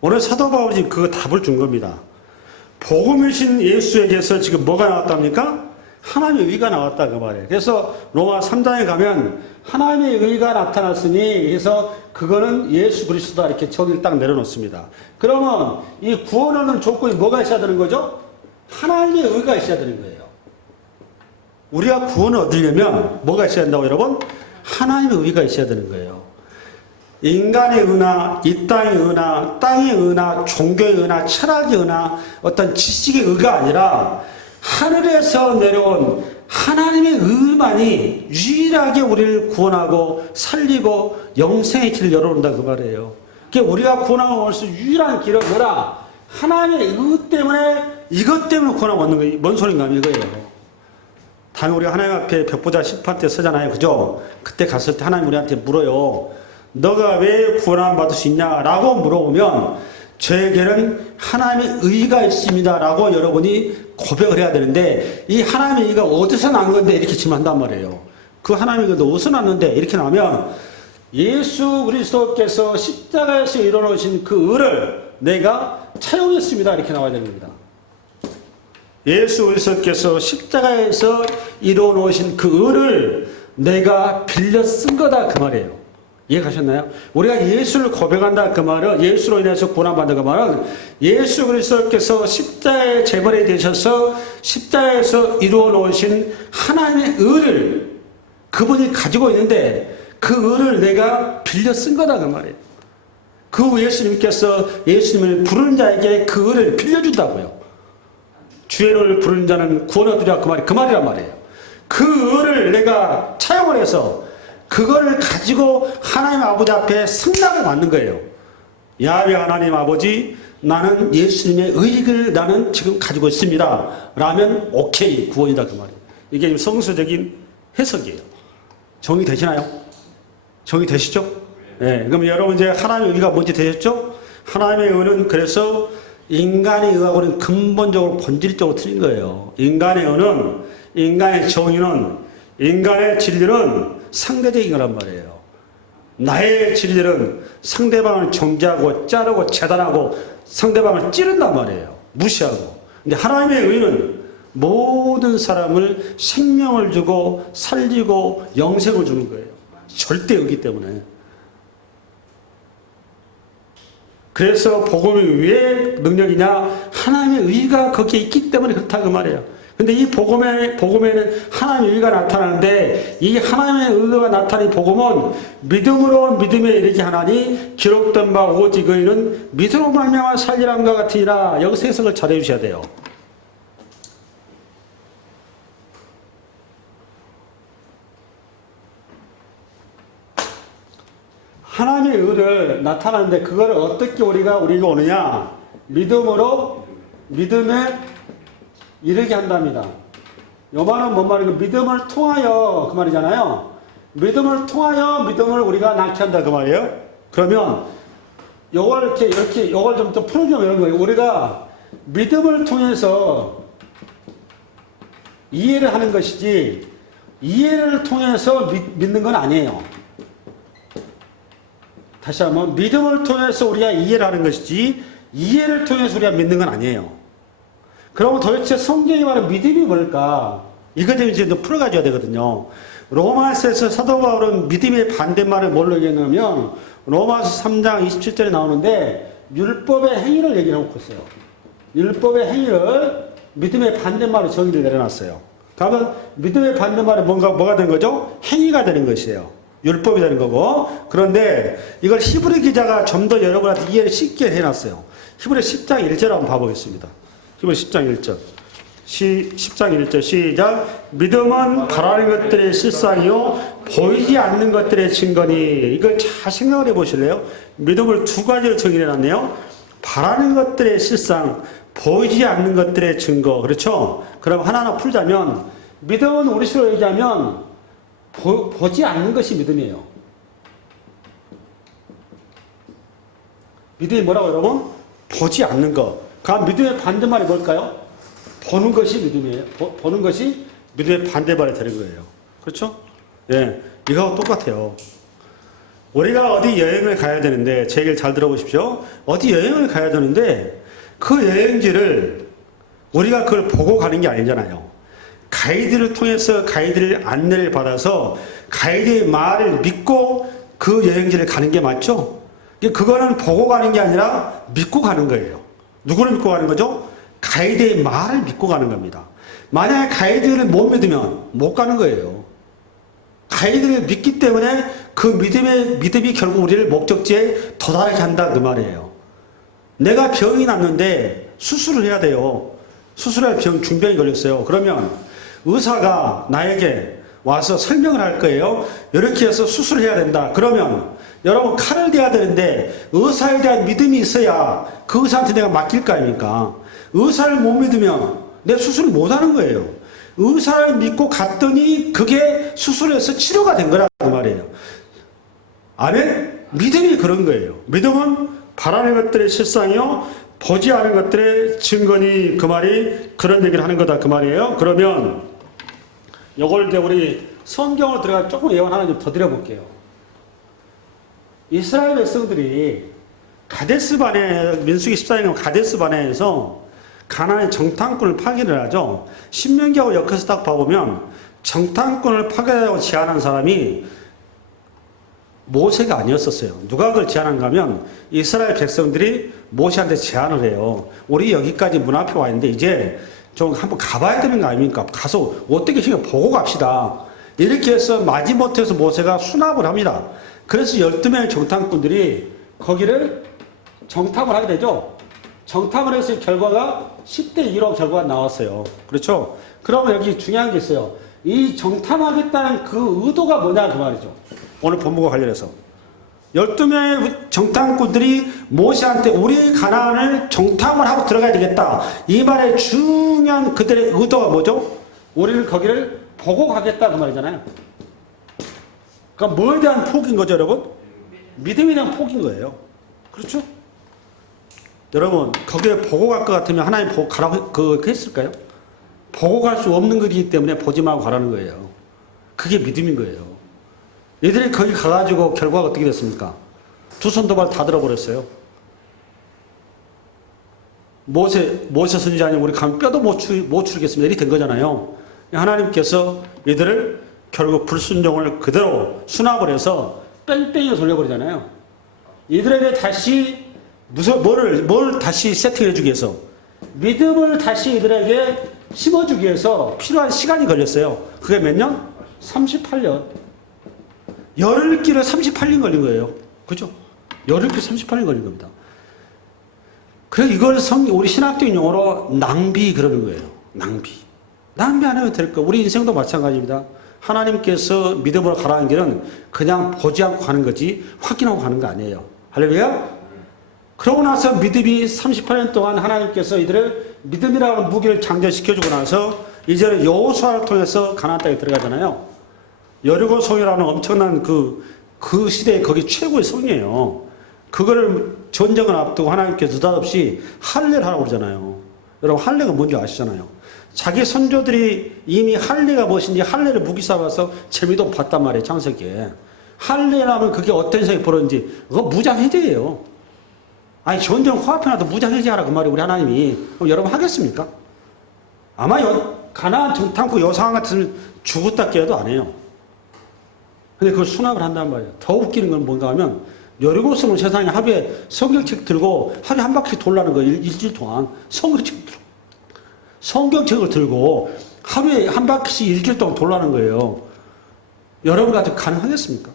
오늘 사도 바울이 그 답을 준 겁니다. 복음이신 예수에게서 지금 뭐가 나왔답니까? 하나님의 의가 나왔다 그 말이에요. 그래서 로마 3장에 가면 하나님의 의가 나타났으니 그래서 그거는 예수 그리스도다 이렇게 정의를 딱 내려놓습니다. 그러면 이 구원하는 조건이 뭐가 있어야 되는 거죠? 하나님의 의가 있어야 되는 거예요. 우리가 구원을 얻으려면 뭐가 있어야 된다고 여러분? 하나님의 의가 있어야 되는 거예요. 인간의 의나 이 땅의 의나 땅의 의나 종교의 의나 철학의 의나 어떤 지식의 의가 아니라 하늘에서 내려온 하나님의 의만이 유일하게 우리를 구원하고 살리고 영생의 길을 열어놓는다 그 말이에요. 그게 우리가 구원하고 올 수 유일한 길은 뭐라? 하나님의 의 때문에 이것 때문에 구원하고 얻는 거예요. 뭔 소린가 이거예요. 다음에 우리가 하나님 앞에 벽보자 심판 때 서잖아요. 그죠? 그때 갔을 때 하나님 우리한테 물어요. 너가 왜 구원함 받을 수 있냐라고 물어보면 저에게는 하나님의 의가 있습니다 라고 여러분이 고백을 해야 되는데 이 하나님의 의가 어디서 난 건데 이렇게 질문한단 말이에요. 그 하나님의 의가 어디서 났는데 이렇게 나오면 예수 그리스도께서 십자가에서 이뤄놓으신 그 의를 내가 차용했습니다 이렇게 나와야 됩니다. 예수 그리스도께서 십자가에서 이뤄놓으신 그 의를 내가 빌려 쓴 거다 그 말이에요. 이해가셨나요? 우리가 예수를 고백한다 그 말은 예수로 인해서 구원받는다 그 말은 예수 그리스도께서 십자가의 제물이 되셔서 십자가에서 이루어 놓으신 하나님의 의를 그분이 가지고 있는데 그 의를 내가 빌려 쓴 거다 그 말이에요. 그 예수님께서 예수님을 부르는 자에게 그 의를 빌려준다고요. 주의 이름을 부르는 자는 구원 얻으리라 그 말이란 말이에요. 그 의를 내가 차용을 해서 그거를 가지고 하나님 아버지 앞에 승낙을 받는 거예요. 야훼 하나님 아버지 나는 예수님의 의를 나는 지금 가지고 있습니다. 라면 오케이 구원이다 그 말이에요. 이게 성서적인 해석이에요. 정의되시나요? 정의되시죠? 네, 그럼 여러분 이제 하나님의 의가 뭔지 되셨죠? 하나님의 의는 그래서 인간의 의하고는 근본적으로 본질적으로 틀린 거예요. 인간의 의는 인간의 정의는 인간의 진리는 상대적인 거란 말이에요. 나의 진리는 상대방을 정죄하고 자르고 재단하고 상대방을 찌른단 말이에요. 무시하고. 근데 하나님의 의는 모든 사람을 생명을 주고 살리고 영생을 주는 거예요. 절대 의기 때문에. 그래서 복음이 왜 능력이냐? 하나님의 의가 거기에 있기 때문에 그렇다 그 말이에요. 근데 이 복음에는 하나님의 의가 나타나는데 이 하나님의 의가 나타나는 복음은 믿음으로 믿음에 이르게 하나니 기록된 바 오직 의는 믿음으로 말미암아 살리람과 같으니라. 여기서 해석을 잘 해주셔야 돼요. 하나님의 의를 나타나는데 그걸 어떻게 우리가 오느냐? 믿음으로 믿음에 이르게 한답니다. 요 말은 뭔 말이고 믿음을 통하여 그 말이잖아요. 믿음을 통하여 믿음을 우리가 낳게 한다 그 말이에요. 그러면 요걸 이렇게 요걸 좀 더 풀어주면 이런 거예요. 우리가 믿음을 통해서 이해를 하는 것이지 이해를 통해서 믿는 건 아니에요. 다시 한번 믿음을 통해서 우리가 이해를 하는 것이지 이해를 통해서 우리가 믿는 건 아니에요. 그러면 도대체 성경이 말하는 믿음이 뭘까? 이것 때문에 이제 풀어가줘야 되거든요. 로마서에서 사도 바울은 믿음의 반대말을 뭘로 얘기했냐면 로마서 3장 27절에 나오는데 율법의 행위를 얘기하고 있어요. 율법의 행위를 믿음의 반대말로 정의를 내려놨어요. 그러면 믿음의 반대말은 뭐가 된 거죠? 행위가 되는 것이에요. 율법이 되는 거고. 그런데 이걸 히브리 기자가 좀 더 여러분한테 이해를 쉽게 해놨어요. 히브리 10장 1절 한번 봐보겠습니다. 히브리 10장 1절. 10장 1절 시작. 믿음은 바라는 것들의 실상이요 보이지 않는 것들의 증거니. 이걸 잘 생각을 해보실래요? 믿음을 두 가지로 정의해놨네요. 바라는 것들의 실상, 보이지 않는 것들의 증거. 그렇죠? 그럼 하나하나 풀자면 믿음은 우리식으로 얘기하면 보지 않는 것이 믿음이에요. 믿음이 뭐라고 여러분? 보지 않는 것. 그럼 믿음의 반대말이 뭘까요? 보는 것이 믿음이에요. 보는 것이 믿음의 반대말이 되는 거예요. 그렇죠? 예, 이거하고 똑같아요. 우리가 어디 여행을 가야 되는데 제 얘기를 잘 들어보십시오. 어디 여행을 가야 되는데 그 여행지를 우리가 그걸 보고 가는 게 아니잖아요. 가이드를 통해서 가이드를 안내를 받아서 가이드의 말을 믿고 그 여행지를 가는 게 맞죠? 그거는 보고 가는 게 아니라 믿고 가는 거예요. 누구를 믿고 가는 거죠? 가이드의 말을 믿고 가는 겁니다. 만약에 가이드를 못 믿으면 못 가는 거예요. 가이드를 믿기 때문에 그 믿음이 결국 우리를 목적지에 도달하게 한다 그 말이에요. 내가 병이 났는데 수술을 해야 돼요. 수술할 중병이 걸렸어요. 그러면 의사가 나에게 와서 설명을 할 거예요. 이렇게 해서 수술을 해야 된다. 그러면 여러분 칼을 대야 되는데 의사에 대한 믿음이 있어야 그 의사한테 내가 맡길 거 아닙니까? 의사를 못 믿으면 내 수술을 못 하는 거예요. 의사를 믿고 갔더니 그게 수술해서 치료가 된 거라 그 말이에요. 아멘? 믿음이 그런 거예요. 믿음은 바라는 것들의 실상이요 보지 않은 것들의 증거니 그 말이 그런 얘기를 하는 거다 그 말이에요. 그러면 이걸 이제 우리 성경으로 들어가 조금 예언 하나 좀 더 드려볼게요. 이스라엘 백성들이 가데스바네 민수기 14장에 가데스바네에서 가나안의 정탐꾼을 파견을 하죠. 신명기하고 엮어서 딱 봐보면 정탐꾼을 파견하고 제안한 사람이 모세가 아니었었어요. 누가 그걸 제안한가 하면 이스라엘 백성들이 모세한테 제안을 해요. 우리 여기까지 문 앞에 와 있는데 이제 좀 한번 가봐야 되는 거 아닙니까? 가서 어떻게 지금 보고 갑시다. 이렇게 해서 마지못해서 모세가 수납을 합니다. 그래서 12명의 정탐꾼들이 거기를 정탐을 하게 되죠. 정탐을 해서 결과가 10대 1로 결과가 나왔어요. 그렇죠? 그러면 여기 중요한 게 있어요. 이 정탐하겠다는 그 의도가 뭐냐 그 말이죠. 오늘 본문과 관련해서 12명의 정탐꾼들이 모세한테 우리 가나안을 정탐을 하고 들어가야 되겠다. 이 말의 중요한 그들의 의도가 뭐죠? 우리는 거기를 보고 가겠다 그 말이잖아요. 그러니까 뭐에 대한 포기인 거죠 여러분? 믿음에 대한 포기인 거예요. 그렇죠? 여러분 거기에 보고 갈 것 같으면 하나님 보고 가라고 했을까요? 보고 갈 수 없는 거기 때문에 보지 말고 가라는 거예요. 그게 믿음인 거예요. 얘들이 거기 가가지고 결과가 어떻게 됐습니까? 두 손 두 발 다 들어버렸어요. 모세 선지자님 우리 가면 뼈도 못 추리겠습니다. 이렇게 된 거잖아요. 하나님께서 얘들을 결국 불순종을 그대로 수납을 해서 뺑뺑이 돌려버리잖아요. 이들에게 다시 뭘 다시 세팅해주기 위해서 믿음을 다시 이들에게 심어주기 위해서 필요한 시간이 걸렸어요. 그게 몇 년? 38년. 열흘길에 38년 걸린 거예요. 그죠? 열흘길 38년 걸린 겁니다. 그래서 이걸 우리 신학적인 용어로 낭비 그러는 거예요. 낭비 안 하면 될 거. 우리 인생도 마찬가지입니다. 하나님께서 믿음으로 가라는 길은 그냥 보지 않고 가는 거지 확인하고 가는 거 아니에요. 할렐루야? 그러고 나서 믿음이 38년 동안 하나님께서 이들을 믿음이라는 무기를 장전시켜주고 나서 이제는 여호수아를 통해서 가나안 땅에 들어가잖아요. 여리고 성이라는 엄청난 그 시대에 거기 최고의 성이에요. 그거를 전쟁을 앞두고 하나님께서 느닷없이 할례를 하라고 그러잖아요. 여러분 할례가 뭔지 아시잖아요. 자기 선조들이 이미 할례가 무엇인지 할례를 무기 삼아서 재미도 봤단 말이에요. 창세기에. 할례라면 그게 어떤 세상이 벌어졌는지 그거 무장해제예요. 아니 전쟁 코앞에 나도 무장해제하라 그 말이 우리 하나님이. 그럼 여러분 하겠습니까? 아마 가나안 정탐꾼 여상한 같으면 죽었다 깨도 안 해요. 근데 그걸 수납을 한단 말이에요. 더 웃기는 건 뭔가 하면 여리고성은 세상에 하루에 성경책 들고 하루에 한 바퀴 돌라는 거예요. 일주일 동안 성경책을 들고 하루에 한 바퀴씩 일주일 동안 돌라는 거예요. 여러분한테 가능하겠습니까?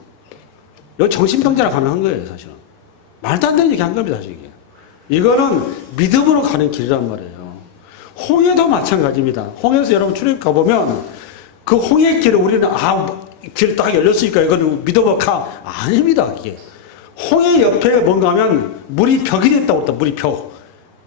여기 정신병자라 가능한 거예요, 사실은. 말도 안 되는 얘기 한 겁니다, 사실 이게. 이거는 믿음으로 가는 길이란 말이에요. 홍해도 마찬가지입니다. 홍해에서 여러분 출입 가보면 그 홍해 길을 우리는 길 딱 열렸으니까 이거는 믿어봐 가. 아닙니다, 이게. 홍해 옆에 뭔가 하면 물이 벽이 됐다고 했다, 물이 벽.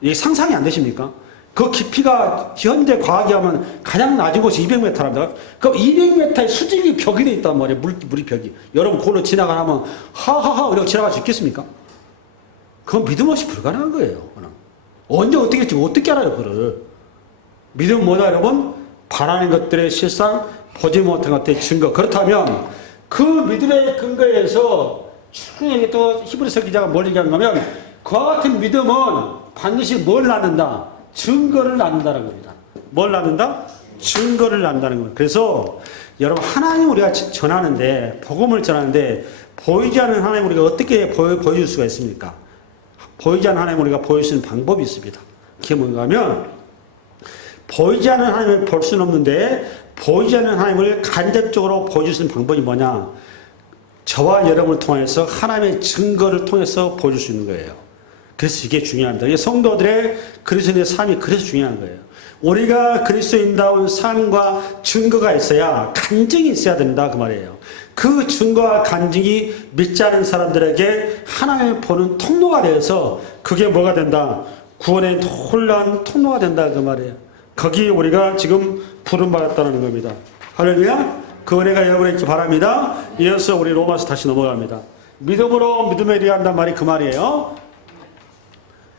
이게 상상이 안 되십니까? 그 깊이가 현대 과학이 하면 가장 낮은 곳이 200m랍니다. 그 200m의 수직이 벽이 돼 있단 말이에요. 물이 벽이. 여러분 그걸로 지나가면 하하하 이렇게 지나갈 수 있겠습니까? 그건 믿음 없이 불가능한 거예요. 언제 어떻게 할지 어떻게 알아요, 그거를. 믿음 뭐다, 여러분? 바라는 것들의 실상, 보지 못한 것들의 증거. 그렇다면 그 믿음의 근거에서 충분히 또 히브리서 기자가 뭘 얘기한 거면 그와 같은 믿음은 반드시 뭘 낳는다? 증거를 낳는다는 겁니다. 뭘 낳는다? 증거를 낳는다는 거예요. 그래서 여러분 하나님 우리가 전하는데 복음을 전하는데 보이지 않는 하나님 우리가 어떻게 보여줄 수가 있습니까? 보이지 않는 하나님 우리가 보일 수 있는 방법이 있습니다. 그게 뭔가 하면 보이지 않는 하나님을 볼 수는 없는데 보이지 않는 하나님을 간접적으로 보여줄 수 있는 방법이 뭐냐? 저와 여러분을 통해서 하나님의 증거를 통해서 보여줄 수 있는 거예요. 그래서 이게 중요합니다. 이게 성도들의 그리스도인의 삶이 그래서 중요한 거예요. 우리가 그리스도인다운 삶과 증거가 있어야 간증이 있어야 된다 그 말이에요. 그 증거와 간증이 믿지 않은 사람들에게 하나님을 보는 통로가 되어서 그게 뭐가 된다? 구원의 놀라운 통로가 된다 그 말이에요. 거기 우리가 지금 부름받았다는 겁니다. 할렐루야. 그 은혜가 여러분에게 있기 바랍니다. 이어서 우리 로마서 다시 넘어갑니다. 믿음으로 믿음에 이르한단 말이 그 말이에요.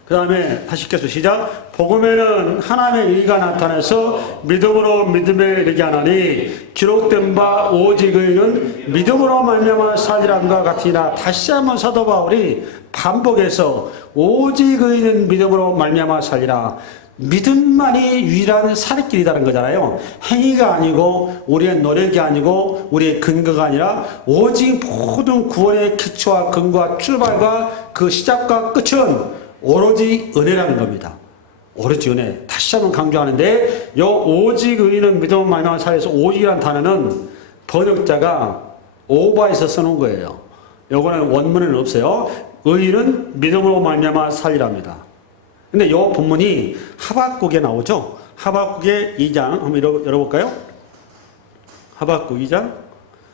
그 다음에 다시 읽겠습니다. 시작. 복음에는 하나님의 의가 나타나서 믿음으로 믿음에 이르게 하나니 기록된 바 오직 의는 믿음으로 말미암아 살리람과 같으니라. 다시 한번 사도 바울이 반복해서 오직 의는 믿음으로 말미암아 살리라. 믿음만이 유일한 살길이라는 거잖아요. 행위가 아니고 우리의 노력이 아니고 우리의 근거가 아니라 오직 모든 구원의 기초와 근거와 출발과 그 시작과 끝은 오로지 은혜라는 겁니다. 오로지 은혜. 다시 한번 강조하는데 요 오직 의는 믿음으로 말미암아 살려서 오직이라는 단어는 번역자가 오버해서 써놓은 거예요. 요거는 원문에는 없어요. 의는 믿음으로 말미암아 살리랍니다. 근데 요 본문이 하박국에 나오죠. 하박국의 2장 한번 열어볼까요? 하박국 2장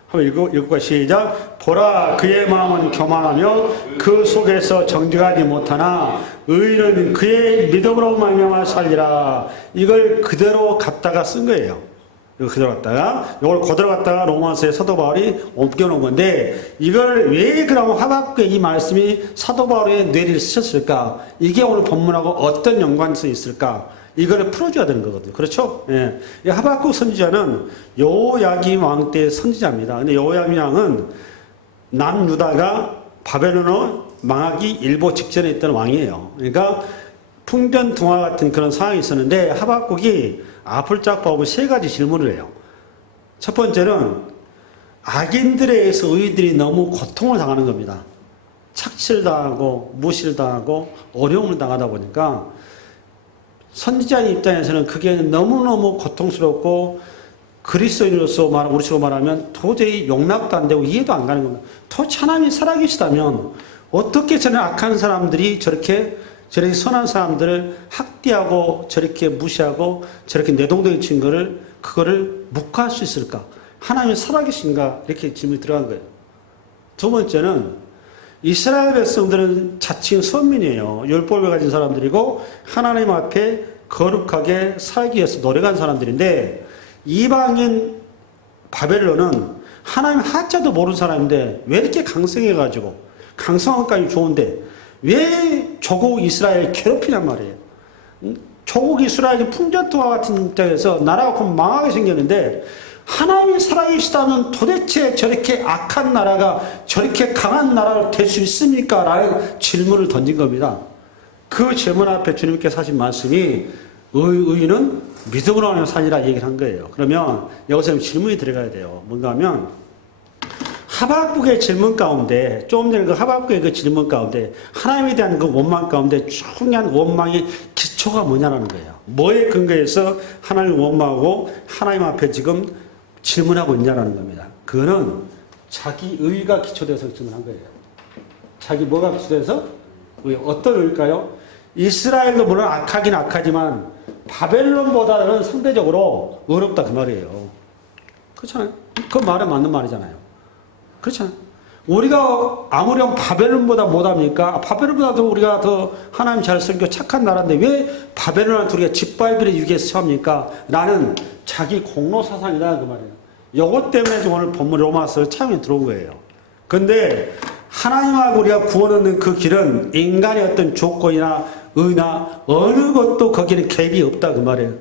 한번 읽고 시작. 보라 그의 마음은 교만하며 그 속에서 정직하지 못하나 의인은 그의 믿음으로 말미암아 살리라. 이걸 그대로 갖다가 쓴 거예요. 이거 그대로 갖다가 이걸 그대로 갖다가 로마서에 사도 바울이 옮겨놓은 건데 이걸 왜 그럼 하박국의 이 말씀이 사도 바울의 뇌리를 쓰셨을까? 이게 오늘 본문하고 어떤 연관성이 있을까? 이걸 풀어줘야 되는 거거든요. 그렇죠? 예. 이 하박국 선지자는 여호야김 왕 때의 선지자입니다. 근데 여호야김 왕은 남유다가 바벨론으로 망하기 일보 직전에 있던 왕이에요. 그러니까 풍전등화 같은 그런 상황이 있었는데 하박국이 앞을 쫙 보고 세 가지 질문을 해요. 첫 번째는 악인들에 의해서 의인들이 너무 고통을 당하는 겁니다. 착취를 당하고 무시를 당하고 어려움을 당하다 보니까 선지자의 입장에서는 그게 너무너무 고통스럽고 그리스도인으로서 우리식으로 말하면 도저히 용납도 안 되고 이해도 안 가는 겁니다. 도대체 하나님이 살아계시다면 어떻게 저런 악한 사람들이 저렇게 선한 사람들을 학대하고 저렇게 무시하고 저렇게 내동댕이 친 거를 그거를 묵과할 수 있을까? 하나님이 살아계신가? 이렇게 질문이 들어간 거예요. 두 번째는 이스라엘 백성들은 자칭 선민이에요. 율법을 가진 사람들이고 하나님 앞에 거룩하게 살기 위해서 노력한 사람들인데 이방인 바벨론은 하나님 하자도 모르는 사람인데 왜 이렇게 강성해가지고 강성함까지 좋은데 왜 조국 이스라엘 괴롭히냔 말이에요. 조국 이스라엘이 풍전투와 같은 입장에서 나라가 곧 망하게 생겼는데 하나님이 살아계시다면 도대체 저렇게 악한 나라가 저렇게 강한 나라로 될 수 있습니까? 라는 질문을 던진 겁니다. 그 질문 앞에 주님께서 하신 말씀이 의인은 믿음으로 하는 산이라 얘기를 한 거예요. 그러면 여기서 질문이 들어가야 돼요. 뭔가 하면 하박국의 질문 가운데 조금 전에 그 하박국의 그 질문 가운데 하나님에 대한 그 원망 가운데 중요한 원망의 기초가 뭐냐라는 거예요. 뭐에 근거해서 하나님을 원망하고 하나님 앞에 지금 질문하고 있냐라는 겁니다. 그거는 자기 의가 기초돼서 질문한 거예요. 자기 뭐가 기초돼서? 어떤 의일까요? 이스라엘도 물론 악하긴 악하지만 바벨론보다는 상대적으로 어렵다 그 말이에요. 그렇잖아요. 그 말은 맞는 말이잖아요. 그렇잖아요. 우리가 아무렴 바벨론보다 못합니까? 바벨론보다도 우리가 더 하나님 잘 섬겨 착한 나라인데 왜 바벨론한테 우리가 짓밟이를 유기해서 처합니까? 라는 자기 공로 사상이다 그 말이에요. 요것 때문에 오늘 본문 로마서 차용에 들어온 거예요. 근데 하나님하고 우리가 구원 얻는 그 길은 인간의 어떤 조건이나 의나 어느 것도 거기는 갭이 없다 그 말이에요.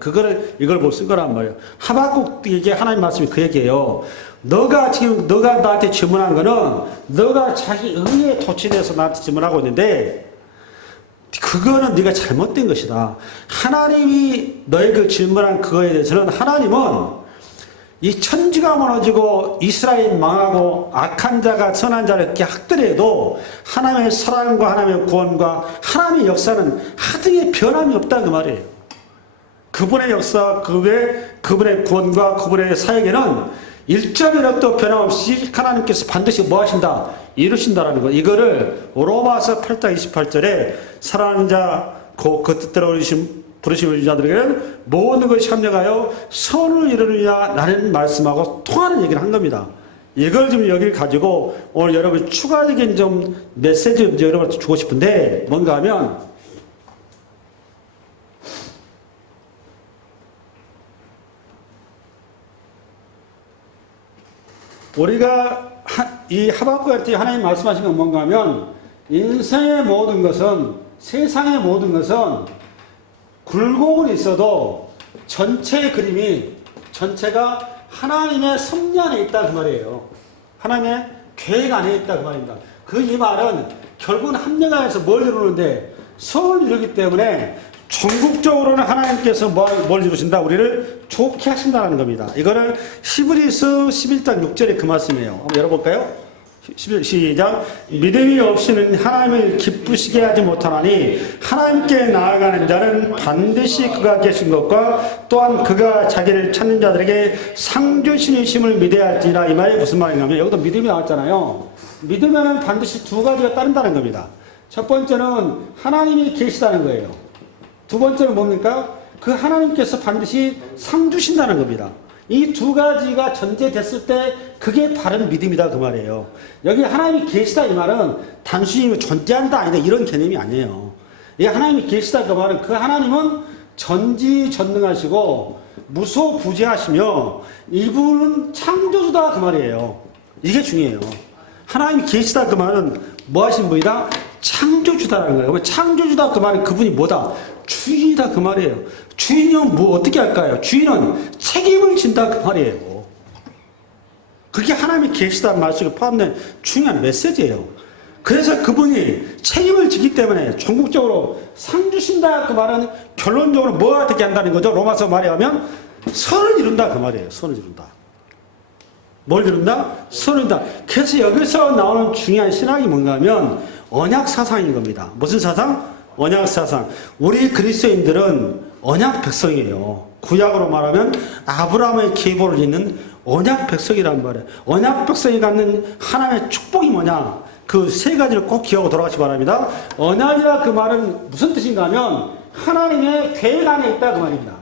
이걸 볼 쓴 거란 말이에요. 하박국에게 하나님 말씀이 그 얘기예요. 너가 나한테 질문한 거는 너가 자기 의에 도취돼서 나한테 질문하고 있는데 그거는 네가 잘못된 것이다. 하나님이 너에게 질문한 그거에 대해서는 하나님은 이 천지가 무너지고 이스라엘 망하고 악한 자가 선한 자를 이렇게 학더라도 하나님의 사랑과 하나님의 구원과 하나님의 역사는 하등의 변함이 없다 그 말이에요. 그분의 역사, 그분의 구원과 그분의 사역에는 1.1도 변함없이 하나님께서 반드시 뭐 하신다? 이루신다라는 거. 이거를 로마서 8장 28절에 사랑하는 자, 그 뜻대로 부르심을 자들에게는 모든 것이 합력하여 선을 이루느냐 라는 말씀하고 통하는 얘기를 한 겁니다. 이걸 좀 여기를 가지고 오늘 여러분 추가적인 좀 메시지를 여러분한테 주고 싶은데 뭔가 하면 우리가 이 하박국한테 하나님 말씀하신 건 뭔가 하면 인생의 모든 것은 세상의 모든 것은 굴곡은 있어도 전체의 그림이 전체가 하나님의 섭리 안에 있다 그 말이에요. 하나님의 계획 안에 있다 그 말입니다. 이 말은 결국은 합력하여서 뭘 이루는데 선을 이루기 때문에 전국적으로는 하나님께서 뭘 이루신다? 우리를 좋게 하신다는 겁니다. 이거는 히브리서 11장 6절에 그 말씀이에요. 한번 열어볼까요? 시작. 믿음이 없이는 하나님을 기쁘시게 하지 못하나니 하나님께 나아가는 자는 반드시 그가 계신 것과 또한 그가 자기를 찾는 자들에게 상 주시심을 믿어야 할지라. 이 말이 무슨 말이냐면 여기도 믿음이 나왔잖아요. 믿으면 반드시 두 가지가 따른다는 겁니다. 첫 번째는 하나님이 계시다는 거예요. 두 번째는 뭡니까? 그 하나님께서 반드시 상 주신다는 겁니다. 이 두 가지가 전제됐을 때 그게 바른 믿음이다 그 말이에요. 여기 하나님이 계시다 이 말은 단순히 존재한다 아니다 이런 개념이 아니에요. 이 하나님이 계시다 그 말은 그 하나님은 전지전능하시고 무소부재하시며 이분은 창조주다 그 말이에요. 이게 중요해요. 하나님이 계시다 그 말은 뭐 하신 분이다? 창조주다라는 거예요. 창조주다 그 말은 그분이 뭐다? 주인이다 그 말이에요. 주인은 뭐 어떻게 할까요? 주인은 책임을 진다 그 말이에요. 그게 하나님이 계시다는 말 속에 포함된 중요한 메시지예요. 그래서 그분이 책임을 지기 때문에 전국적으로 상 주신다 그 말은 결론적으로 뭐 어떻게 한다는 거죠? 로마서 말에 하면 선을 이룬다 그 말이에요. 선을 이룬다. 뭘 이룬다? 선을 이룬다. 그래서 여기서 나오는 중요한 신학이 뭔가 하면 언약 사상인 겁니다. 무슨 사상? 언약 사상. 우리 그리스도인들은 언약 백성이에요. 구약으로 말하면 아브라함의 계보를 잇는 언약 백성이란 말이에요. 언약 백성이 갖는 하나님의 축복이 뭐냐? 그 세 가지를 꼭 기억하고 돌아가시기 바랍니다. 언약이라 그 말은 무슨 뜻인가 하면 하나님의 계획 안에 있다 그 말입니다.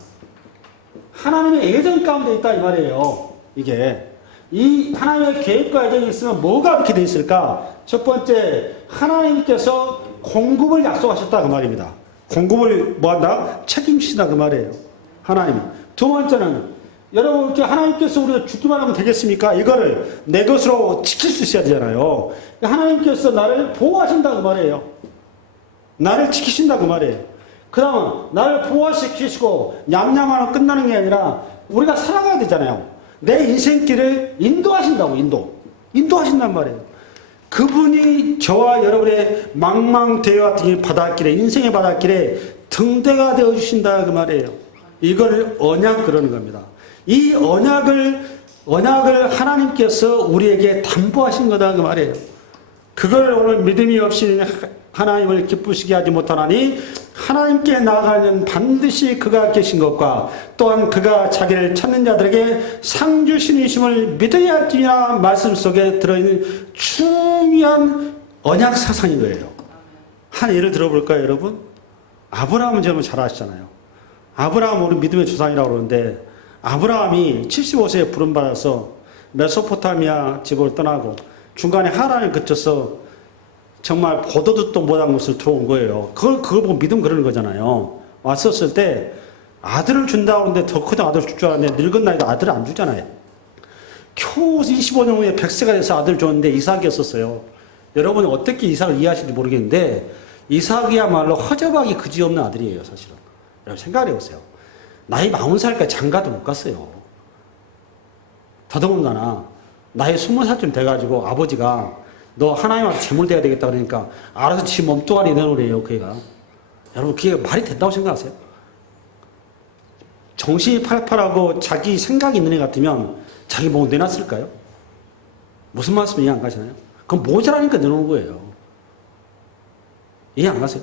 하나님의 예정 가운데 있다 이 말이에요. 이게 이 하나님의 계획과 예정이 있으면 뭐가 이렇게 돼 있을까? 첫 번째, 하나님께서 공급을 약속하셨다 그 말입니다. 공급을 뭐한다? 책임지신다 그 말이에요. 하나님. 두 번째는 여러분 하나님께서 우리가 죽기만 하면 되겠습니까? 이거를 내 것으로 지킬 수 있어야 되잖아요. 하나님께서 나를 보호하신다 그 말이에요. 나를 지키신다 그 말이에요. 그 다음은 나를 보호시키시고 냠냠하면 끝나는 게 아니라 우리가 살아가야 되잖아요. 내 인생길을 인도하신다고 인도하신단 말이에요. 그분이 저와 여러분의 망망대화 같은 바닷길에 인생의 바닷길에 등대가 되어주신다 그 말이에요. 이걸 언약 그러는 겁니다. 이 언약을 하나님께서 우리에게 담보하신 거다 그 말이에요. 그걸 오늘 믿음이 없이 하나님을 기쁘시게 하지 못하나니 하나님께 나아가는 반드시 그가 계신 것과 또한 그가 자기를 찾는 자들에게 상 주시니심을 믿어야 할지니라 말씀 속에 들어있는 중요한 언약 사상인 거예요. 한 예를 들어볼까요 여러분? 아브라함은 여러분 잘 아시잖아요. 아브라함은 우리 믿음의 조상이라고 그러는데 아브라함이 75세에 부름받아서 메소포타미아 집을 떠나고 중간에 하란을 거쳐서 정말 보도도 못한 곳을 들어온 거예요. 그걸 보고 믿음 그러는 거잖아요. 왔었을 때 아들을 준다고 하는데 더 크던 아들을 줄 줄 알았는데 늙은 나이도 아들을 안 주잖아요. 겨우 25년 후에 100세가 돼서 아들을 줬는데 이삭이었었어요. 여러분이 어떻게 이삭을 이해하실지 모르겠는데 이삭이야말로 허접하기 그지없는 아들이에요. 사실은. 여러분 생각을 해보세요. 나이 40살까지 장가도 못 갔어요. 더더군다나 나이 20살쯤 돼가지고 아버지가 너 하나님한테 제물돼야 되겠다 그러니까 알아서 지 몸뚱아리 내놓으래요. 그 애가. 여러분 그게 말이 된다고 생각하세요? 정신이 팔팔하고 자기 생각이 있는 애 같으면 자기 뭐 내놨을까요? 무슨 말씀 이해 안 가시나요? 그건 모자라니까 내놓은 거예요. 이해 안 가세요?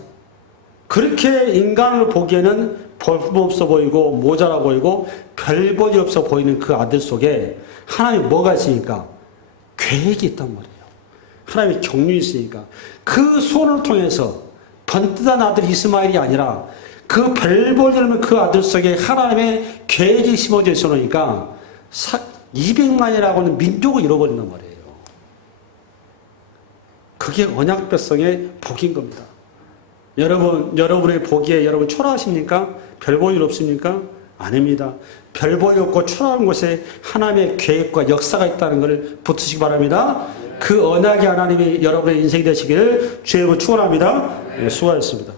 그렇게 인간을 보기에는 볼품없어 보이고 모자라 보이고 별 볼이 없어 보이는 그 아들 속에 하나님이 뭐가 있으니까? 계획이 있단 말이에요. 하나님의 경륜이 있으니까. 그 손을 통해서 번듯한 아들 이스마엘이 아니라 그 별 볼이 없는 그 아들 속에 하나님의 계획이 심어져 있으니까 200만이라고 하는 민족을 잃어버린단 말이에요. 그게 언약 백성의 복인 겁니다. 여러분의 복에 여러분 초라하십니까? 별 볼 일 없습니까? 아닙니다. 별 볼 일 없고 초라한 곳에 하나님의 계획과 역사가 있다는 것을 붙으시기 바랍니다. 그 언약의 하나님이 여러분의 인생이 되시기를 주의 이름으로 축원합니다. 네, 수고하셨습니다.